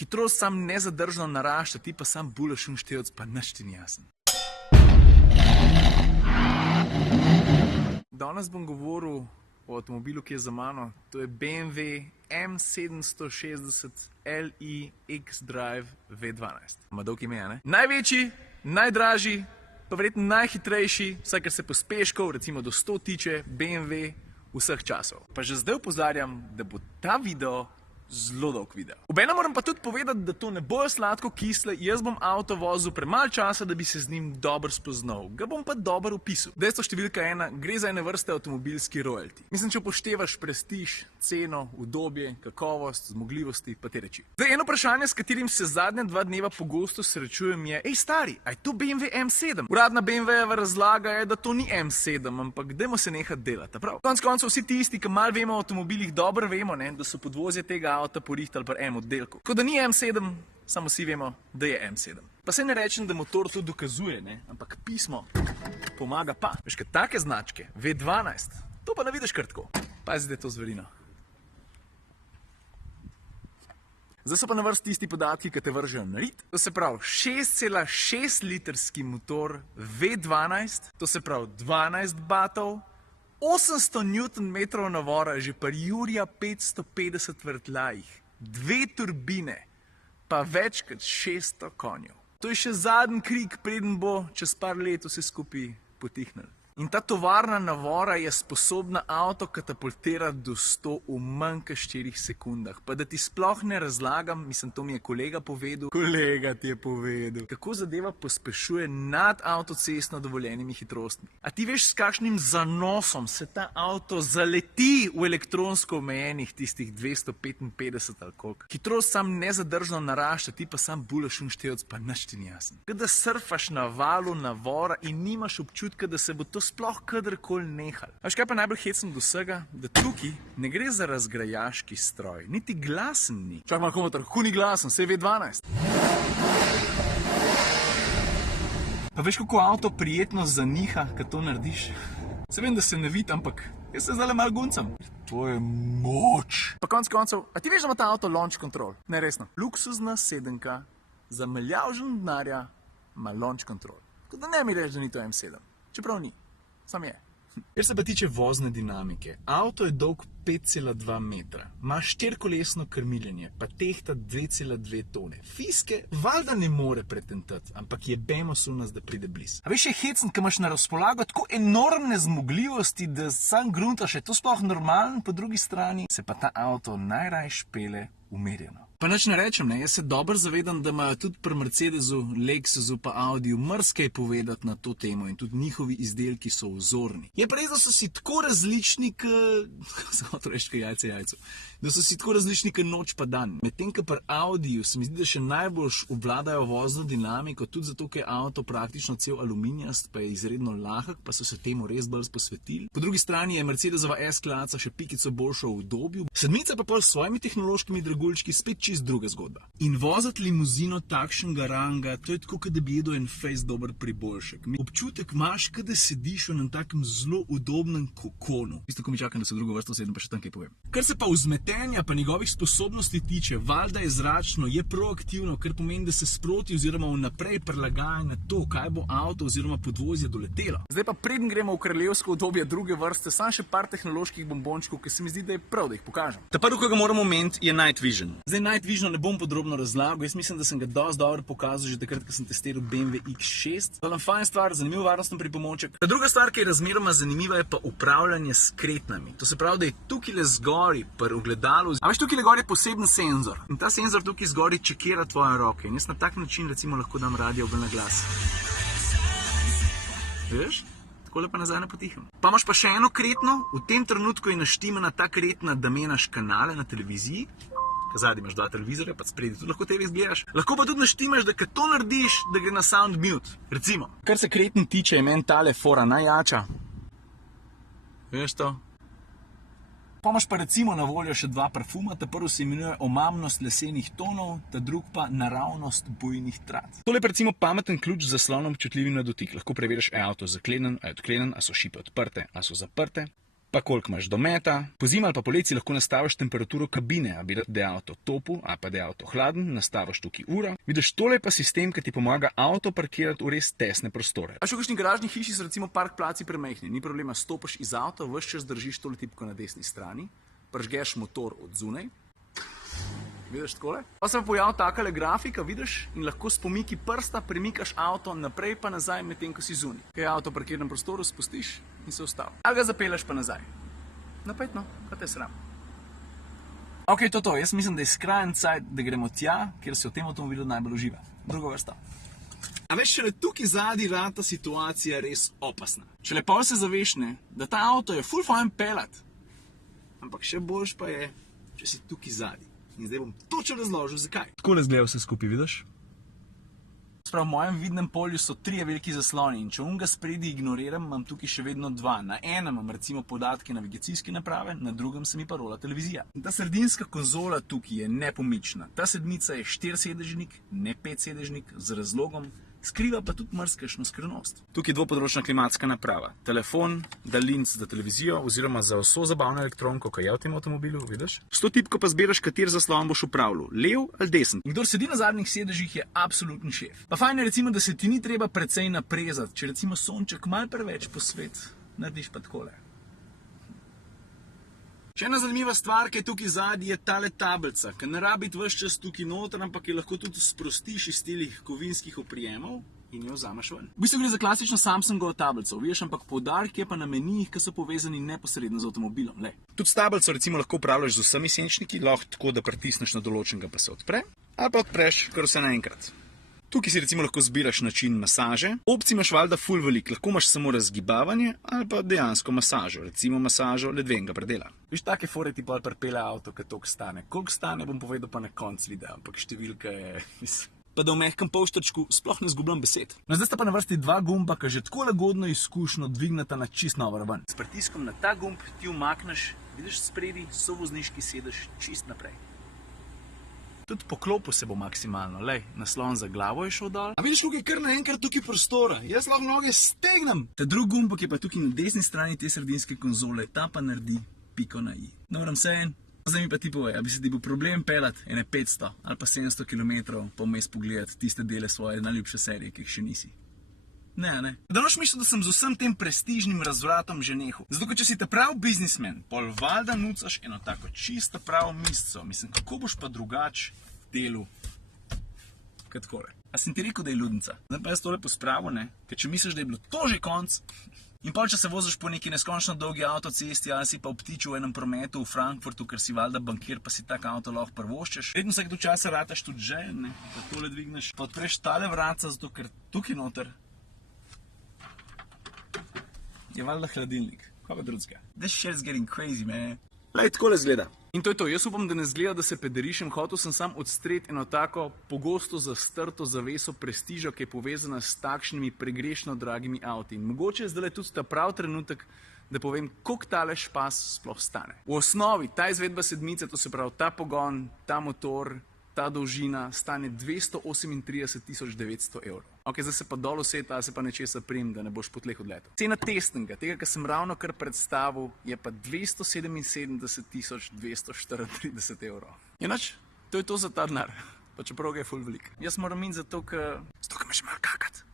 Hitrost sam nezadržno narašča, ti pa sam bulaš in števc, pa nič ti ni jasen. Danes bom govoril o avtomobilu, ki je za mano. To je BMW M760 Li X-Drive V12. Ima dolg ime, ne? Največji, najdražji, pa verjetno najhitrejši, vsaj kar se pospeškov, recimo do 100 tiče, BMW vseh časov. Pa že zdaj opozarjam, da bo ta video zelo dolg video. Obenem moram pa tudi povedati, da to ne bojo sladko kisle, jaz bom avto vozil premalo časa, da bi se z njim dobro spoznal. Ga bom pa dobro opisal. Dejstvo številka 1, gre za ene vrste avtomobilski royalty. Mislim, če upoštevaš prestiž, ceno, udobje, kakovost, zmogljivosti, pa te reči. Zdaj, eno vprašanje, s katerim se zadnja 2 dneva pogosto srečujem je: ej stari, a je to BMW M7? Uradna BMW-jeva razlaga je, da to ni M7, ampak dajmo se nehati delati, prav? Konec koncev vsi tisti, ki malo vemo o avtomobilih, dobro vemo, ne, da so podvozje tega avta porihtali pri M-oddelku. Tako da ni M7, samo vsi vemo, da je M7. Pa se ne rečem, da motor to dokazuje, ne, ampak pismo pomaga pa. Veš, kaj take značke, V12, to pa ne vidiš kar tako. Pazi, da je to zverino. Zdaj so pa na vrsti tisti podatki, ki te vržejo na rit. To se pravi 6,6 litrski motor V12, to se pravi 12 batov, 800 Nm navora, že pri Jurija 550 vrtljajih, 2 turbine, pa več kot 600 konjev. To je še zadnji krik, preden bo čez par let vse skupaj potihnilo. In ta tovarna navora je sposobna avto katapultirati do 100 v manj kot 4 sekundah. Pa da ti sploh ne razlagam, mislim, to mi je kolega povedal. Kolega ti je povedal. Kako zadeva pospešuje nad avtocestno dovoljenimi hitrostmi. A ti veš, s kakšnim zanosom se ta avto zaleti v elektronsko omejenih tistih 255 ali koliko. Hitrost sam nezadržno narašča, ti pa sam bulaš in števc, pa nič ti ni jasen. Kada surfaš na valu navora in nimaš občutka, da se bo to sploh kadarkoli nehal. A veš, kaj pa najbolj hecno do vsega? Da tukaj ne gre za razgrajaški stroj. Niti glasen ni. Čak malo komentar, kako ni glasen, saj V12. Pa veš, kako avto prijetno zaniha, kad to narediš? Se vem, da se ne vidi, ampak jaz se zdaj malo guncam. To je moč. Pa konec koncev, a ti veš, da ima ta avto launch control? Ne, resno. Luksuzna sedenka za milijavžen denarja ima launch control. Tako da ne mi reči, da ni to M7. Čeprav ni. Sam je. Kar se pa tiče vozne dinamike, avto je dolg 5,2 metra, ima 4-kolesno krmiljenje, pa tehta 2,2 tone. Fiske valjda ne more pretentati, ampak jebemo sunas, da pride bliz. A veš, je hecen, ko imaš na razpolago tako enormne zmogljivosti, da sam gruntaš, je to sploh normalen, po drugi strani se pa ta avto najraje špele umerjeno. Pa nič ne rečem, ne, jaz se dobro zavedam, da imajo tudi pri Mercedesu, Lexusu pa Audiju marsikaj povedati na to temo in tudi njihovi izdelki so vzorni. Je pa res, da so si tako različni, da so si tako različni, kot noč pa dan. Medtem, ko pri Audiju se mi zdi, da še najbolj obvladajo vozno dinamiko, tudi zato, ker je avto praktično cel aluminijast, pa je izredno lahek, pa so se temu res bolj posvetili. Po drugi strani je Mercedesova S-klasa še pikico boljšo v udobju, sedmica pa pol s svojimi tehnološkimi dragulčki spet čist druga zgodba. In voziti limuzino takšnega ranga, to je tako, kot da bi jedel en fejs dober priboljšek. Občutek imaš, kot da sediš v enem takem zelo udobnem kokonu. Isto, ko mi čakam, da se drugo vrsto sedem, pa še tam kaj povem. Kar se pa vzmetenja pa njegovih sposobnosti tiče, valjda je zračno, je proaktivno, kar pomeni, da se sproti oziroma vnaprej prilagaja na to, kaj bo avto oziroma podvozje doletelo. Zdaj pa preden gremo v kraljevsko udobje druge vrste, samo še par tehnoloških bombončkov, ki se mi zdi, da je prav, da jih pokažem. Ta prvi, ki ga moramo omeniti, je Night Vision. Zdaj Night Vision ne bom podrobno razlagal, jaz mislim, da sem ga dosti dobro pokazal že takrat, ko sem testiral BMW X6. To je fajn stvar, zanimiv varnostni pripomoček. Ta druga stvar, ki je razmeroma zanimiva, je pa upravljanje s kretnjami. To se pravi, da je tukaj le zgori pri ogledalu. A veš, tukaj le gor je poseben senzor. In ta senzor tukaj zgori čekira tvoje roke. In jaz na tak način recimo lahko dam radio bolj na glas. Veš? Takole pa nazaj na potihem. Pa imaš pa še eno kretno, v tem trenutku je naštimana ta kretna, da menjaš kanale na televiziji. Zadnji imaš 2 televizorja, pa spredi tudi lahko TV zgledaš. Lahko pa tudi naštimaš, da kad to narediš, da gre na sound mute. Recimo. Kar se kreten tiče, je meni tale fora najjača. Veš to? Pa imaš pa recimo na voljo še 2 parfuma, ta prvi se imenuje omamnost lesenih tonov, ta drug pa naravnost bojnih trac. Tole je recimo pameten ključ z zaslonom občutljivim na dotik. Lahko preveriš, je avto zaklenen, a je odklenen, a so šipe odprte, a so zaprte. pa koliko imaš dometa. Po zimi ali pa poleti lahko nastaviš temperaturo kabine, a bi rad, da je avto topel, a pa da je avto hladen, nastaviš tukaj uro. Vidiš, tole je pa sistem, ki ti pomaga avto parkirati v res tesne prostore. A še v kakšni garažni hiši so recimo park placi premajhni, ni problema, stopiš iz avta, ves čas držiš tole tipko na desni strani, pržgeš motor od zunaj. Vidiš takole? Pa se pojavi takale grafika, vidiš, in lahko s pomiki prsta premikaš avto naprej pa nazaj, medtem ko si zunaj. Kaj je avto v parkirnem prostoru, spustiš in se ustavi. Ali ga zapelješ pa nazaj. Napet, no, kaj te sram. Ok, to. Jaz mislim, da je skrajen cajt, da gremo tja, kjer se v tem avtomobilu najbolj uživa. Druga vrsta. A veš, šele tukaj zadnji rata situacija res opasna. Šele pol se zaveš, ne, da ta avto je ful fajn pelat. Ampak še boljš pa je, če si tukaj zadnji. In zdaj bom točno razložil, zakaj. Takole zgleda vse skupaj, vidiš? Sprav, v mojem vidnem polju so 3 veliki zasloni in če unga spredi ignoriram, imam tukaj še vedno 2. Na enem imam recimo podatke navigacijske naprave, na drugem se mi parola televizija. In ta sredinska konzola tukaj je nepomična. Ta sedmica je 4-sedežnik, ne 5-sedežnik, z razlogom, skriva pa tudi marsikšno skrivnost. Tukaj je dvopodročna klimatska naprava. Telefon, daljinc za televizijo oziroma za vso zabavno elektroniko, ki je v tem avtomobilu, vidiš? S to tipko pa zbiraš, kateri zaslon boš upravljal, lev ali desen. In kdor sedi na zadnjih sedežih, je absoluten šef. Pa fajn je recimo, da se ti ni treba precej naprezati, če recimo sonček malo preveč po svet, narediš pa takole. Še ena zanimiva stvar, ki je tukaj zadnji, je tale tablica, ki ne rabi biti ves čas tukaj noter, ampak je lahko tudi sprostiš iz stilih kovinskih oprijemov in jo vzameš ven. V bistvu gre za klasično Samsungovo tablico, veš, ampak poudarek je pa na menijih, ki so povezani neposredno z avtomobilom. Lej. Tudi s tablico recimo lahko upravljaš z vsemi senčniki, lahko tako, da pritisneš na določenega, pa se odpre, ali pa odpreš kar vse naenkrat. Tukaj si recimo lahko zbiraš način masaže. Opcij imaš valjda ful veliko, lahko imaš samo razgibavanje ali pa dejansko masažo, recimo masažo ledvenega predela. Viš, take fore ti pol pripelje avto, ki toliko stane. Koliko stane, bom povedal pa na koncu videa, ampak številka je... Pa da v mehkem polštrčku sploh ne zgubljam besed. No, zdaj sta pa na vrsti 2 gumba, ki že tako lagodno izkušnjo dvigneta na čist novo raven. S pritiskom na ta gumb ti umakneš, vidiš spredi, sovozniški sedež čist naprej. Tudi po klopu se bo maksimalno, lej, naslon za glavo je šel dol. A vidiš, koliko je kar naenkrat tukaj prostora, jaz lahko noge stegnem. Ta drug gumb, ki je pa tukaj na desni strani te sredinske konzole, ta pa naredi piko na i. No, moram se en, zdaj mi pa ti povej, a bi se ti bil problem pelat ene 500 ali pa 700 km pa vmes pogledati tiste dele svoje najljubše serije, ki jih še nisi. Ne. Da noš mislil, da sem z vsem tem prestižnim razvratom že nehal. Zato, ker če si ta prav biznismen, pol valjda nucaš eno tako čisto pravo misco. Mislim, kako boš pa drugač delu kot takole. A sem ti rekel, da je ludnica? Zdaj pa jaz tole pospravil, ne? Ker če misliš, da je bilo to že konc, in pol, če se voziš po neki neskončno dolgi avtocesti ali si pa obtičil v enem prometu v Frankfurtu, ker si valjda bankir, pa si tak avto lahko prvoščeš. Vedno vsake časa rataš tudi že, ne? Da tole dvigneš, pa odpreš tale vratca, zato ker tukaj noter je valjda hladilnik. Koga drugega? This shit's getting crazy, man. Lej, takole zgleda. In to je to. Jaz upam, da ne zgleda, da se pederišem. Hotel sem sam odstreti eno tako pogosto zastrto zaveso prestiža, ki je povezana s takšnimi pregrešno dragimi avti. In mogoče je zdaj tudi ta prav trenutek, da povem, koliko tale špas sploh stane. V osnovi, ta izvedba sedmice, to se pravi ta pogon, ta motor, ta dolžina, stane 238.900 evrov. Ok, zdaj se pa dol useta, se pa nečesa prim, da ne boš po tleh odletel. Cena testnega, tega, kar sem ravno kar predstavil, je pa 277.234 evrov. Enač, to je to za ta denar, pa čeprav ga je ful veliko. Jaz moram iti zato, ker me še malo kakat.